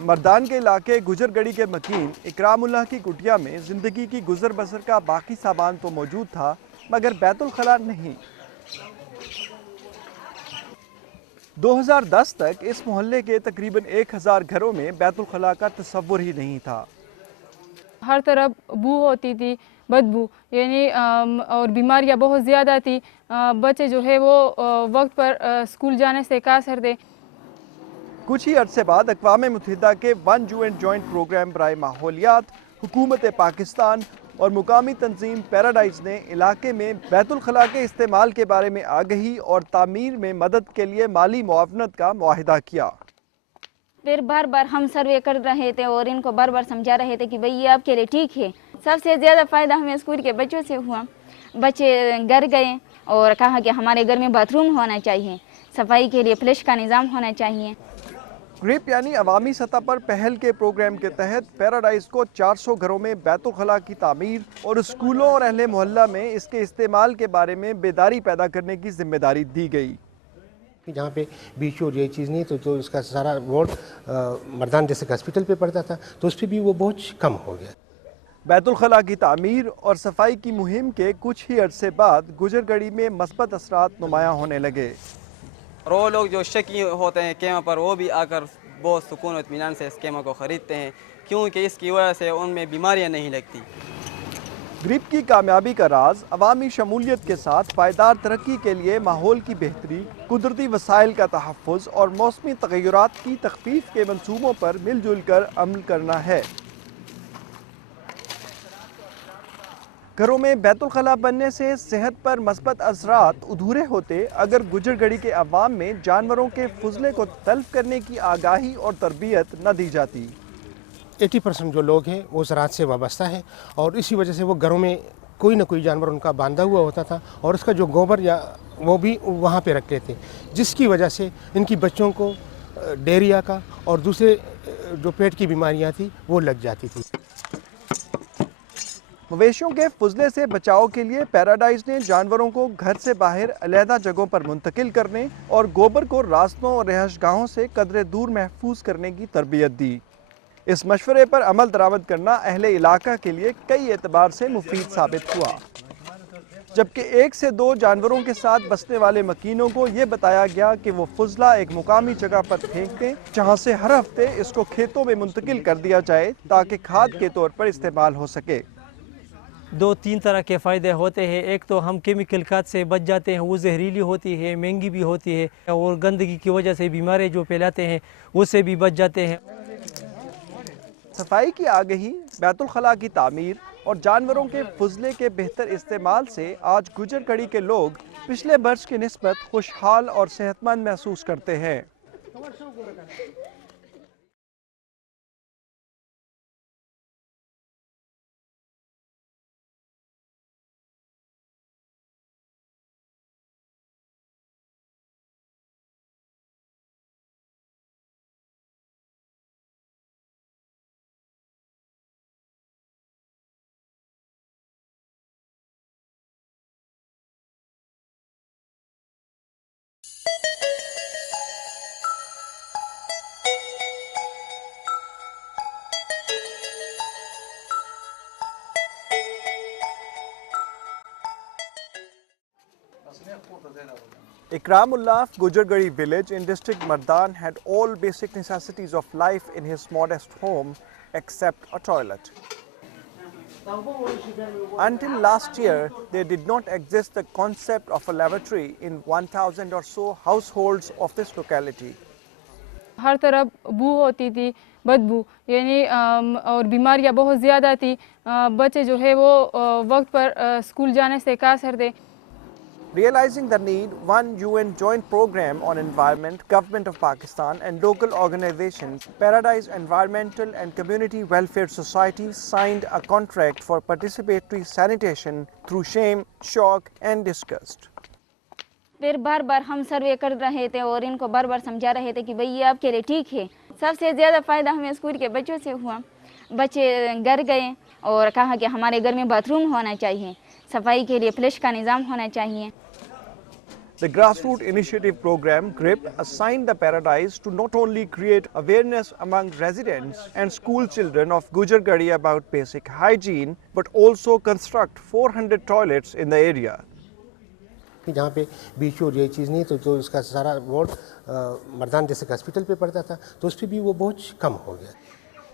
मर्दान के इलाके गुजरगढ़ी के मकीन इकरामुल्लाह की कुटिया में ज़िंदगी की गुजर बसर का बाकी सामान तो मौजूद था, मगर बैतुल खला नहीं। 2010 तक इस मोहल्ले के तकरीबन 1000 घरों में बैतुल खला का तसव्वुर ही नहीं था। हर तरफ बू होती थी, बदबू, यानी और बीमारियां बहुत ज़्यादा थी। बच्चे जो है वो वक्त पर स्कूल जाने से कासर थे। कुछ ही अरसे बाद अक़वाम मुत्तहिदा के वन जॉइंट प्रोग्राम बराए माहौलियात, हुकूमत पाकिस्तान और मुकामी तंजीम पैराडाइज ने इलाके में बैतुल खला के इस्तेमाल के बारे में आगही और तामीर में मदद के लिए माली मुआवनत का मुआहिदा किया। फिर बार बार हम सर्वे कर रहे थे और इनको बार बार समझा रहे थे कि भाई ये आपके लिए ठीक है। सबसे ज़्यादा फ़ायदा हमें स्कूल के बच्चों से हुआ। बच्चे घर गए और कहा कि हमारे घर में बाथरूम होना चाहिए, सफाई के लिए फ्लश का निज़ाम होना चाहिए। ग्रिप यानी अवामी सतह पर पहल के प्रोग्राम के तहत पैराडाइज को 400 घरों में बैतुल खला की तामीर और स्कूलों और अहले मोहल्ला में इसके इस्तेमाल के बारे में बेदारी पैदा करने की जिम्मेदारी दी गई। जहाँ पे बीच और ये चीज़ नहीं तो इसका सारा वार्ड मर्दान जैसे हॉस्पिटल पे पड़ता था, तो उस पर भी वो बोझ कम हो गया। बैतुल खला की तामीर और सफाई की मुहिम के कुछ ही अरसे बाद गुजरगढ़ी में मस्बत असरात नुमायां होने लगे। और वो लोग जो शकी होते हैं केमा पर, वो भी आकर बहुत सुकून और इत्मीनान से इस केमा को ख़रीदते हैं, क्योंकि इसकी वजह से उनमें बीमारियां नहीं लगती। ग्रिप की कामयाबी का राज अवामी शमूलियत के साथ पायदार तरक्की के लिए माहौल की बेहतरी, कुदरती वसाइल का तहफ़्फ़ुज़ और मौसमी तग़य्युरात की तख़फ़ीफ़ के मंसूबों पर मिलजुल कर अमल करना है। घरों में बैतुल खला बनने से सेहत पर मस्बत असरात अधूरे होते अगर गुजरगढ़ी के अवाम में जानवरों के फुजले को तल्फ करने की आगाही और तरबियत न दी जाती। 80% जो लोग हैं वो ज़राअत से वाबस्ता है और इसी वजह से वो घरों में कोई ना कोई जानवर उनका बांधा हुआ होता था और उसका जो गोबर या वो भी वहाँ पे रखते थे, जिसकी वजह से इनकी बच्चों को डायरिया का और दूसरे जो पेट की बीमारियाँ थी वो लग जाती थी। मवेशियों के फुजले से बचाव के लिए पैराडाइज ने जानवरों को घर से बाहर अलहदा जगहों पर मुंतकिल करने और गोबर को रास्तों और रहशगाहों से कदरे दूर महफूज करने की तरबियत दी। इस मशवरे पर अमल दरामद करना अहले इलाका के लिए कई एतबार से मुफीद साबित हुआ। जबकि 1 से 2 जानवरों के साथ बसने वाले मकीनों को ये बताया गया कि वो फुजला एक मुकामी जगह पर फेंक दें, जहाँ से हर हफ्ते इसको खेतों में मुंतकिल कर दिया जाए ताकि खाद के तौर पर इस्तेमाल हो सके। 2-3 तरह के फ़ायदे होते हैं। एक तो हम केमिकल खाद से बच जाते हैं, वो जहरीली होती है, महंगी भी होती है, और गंदगी की वजह से बीमारी जो फैलाते हैं उससे भी बच जाते हैं। सफाई की आगही, बैतुल खला की तामीर और जानवरों के फुजले के बेहतर इस्तेमाल से आज गुजरगढ़ी के लोग पिछले बरस की निस्बत खुशहाल और सेहतमंद महसूस करते हैं। Ikramullah Gujargari village in district Mardan had all basic necessities of life in his modest home except a toilet. Until last year, there did not exist the concept of a lavatory in 1000 or so households of this locality. हर तरफ बू होती थी, बदबू, यानी और बीमारियां बहुत ज़्यादा थी। बच्चे जो है वो वक्त पर स्कूल जाने से कासर थे। Realizing the need, one UN joint program on environment, Government of Pakistan and local organizations, Paradise Environmental and Community Welfare Society signed a contract for participatory sanitation through shame, shock and disgust. फिर बार बार हम सर्वे कर रहे थे और इनको बार बार समझा रहे थे कि भाई ये आपके लिए ठीक है। सबसे ज़्यादा फ़ायदा हमें स्कूल के बच्चों से हुआ। बच्चे घर गए और कहा कि हमारे घर में बाथरूम होना चाहिए, सफाई के लिए फ्लश का निज़ाम होना चाहिए। The grassroots initiative program GRIP assigned the Paradise to not only create awareness among residents and school children of Gujargadi about basic hygiene, but also construct 400 toilets in the area. जहाँ पे बीच और ये चीज़ नहीं तो इसका सारा वार्ड मर्दान डिस्ट्रिक्ट हॉस्पिटल पे पड़ता था तो उस पर भी वो बोझ कम हो गया.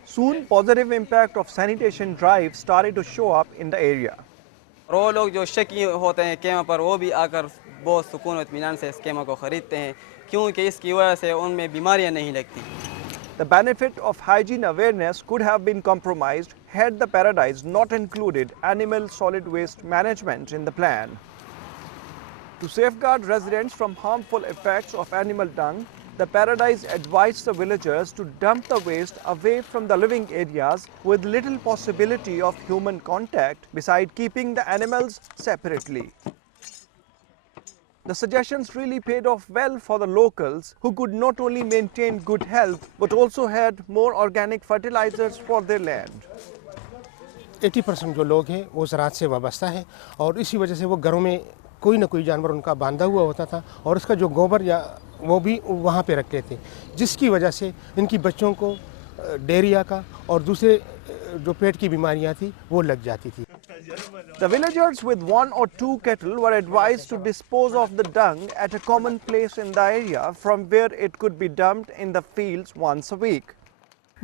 Soon, positive impact of sanitation drive started to show up in the area. और वो लोग जो शकी होते हैं कैमरा पर वो भी आकर बहुत सुकून और इत्मीनान से इस कैमरा को ख़रीदते हैं क्योंकि इसकी वजह से उनमें बीमारियां नहीं लगती. The benefit of hygiene awareness could have been compromised had the Paradise not included animal solid waste management in the plan. To safeguard residents from harmful effects of animal dung, the Paradise advised the villagers to dump the waste away from the living areas with little possibility of human contact, beside keeping the animals separately. The suggestions really paid off well for the locals, who could not only maintain good health but also had more organic fertilizers for their land. 80% जो लोग हैं वो ज़राअत से वाबस्ता है और इसी वजह से वो घरों में कोई ना कोई जानवर उनका बांधा हुआ होता था और उसका जो गोबर या वो भी वहाँ पे रखते थे, जिसकी वजह से इनकी बच्चों को डायरिया का और दूसरे जो पेट की बीमारियाँ थी वो लग जाती थी. The villagers with 1 or 2 cattle were advised to dispose of the dung at a common place in the area from where it could be dumped in the fields once a week.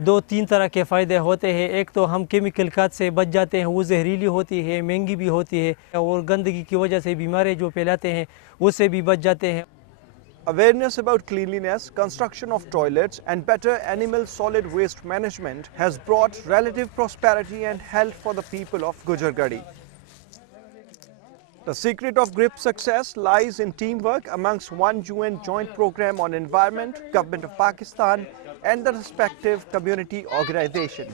2-3 तरह के फ़ायदे होते हैं. एक तो हम chemical खाद से बच जाते हैं, वो जहरीली होती है, महंगी भी होती है और गंदगी की वजह से बीमारी जो फैलाते हैं उससे भी बच जाते हैं. Awareness about cleanliness, construction of toilets and better animal solid waste management has brought relative prosperity and health for the people of Gujargadi. The secret of GRIP's success lies in teamwork amongst one UN joint program on environment, Government of Pakistan and the respective community organization.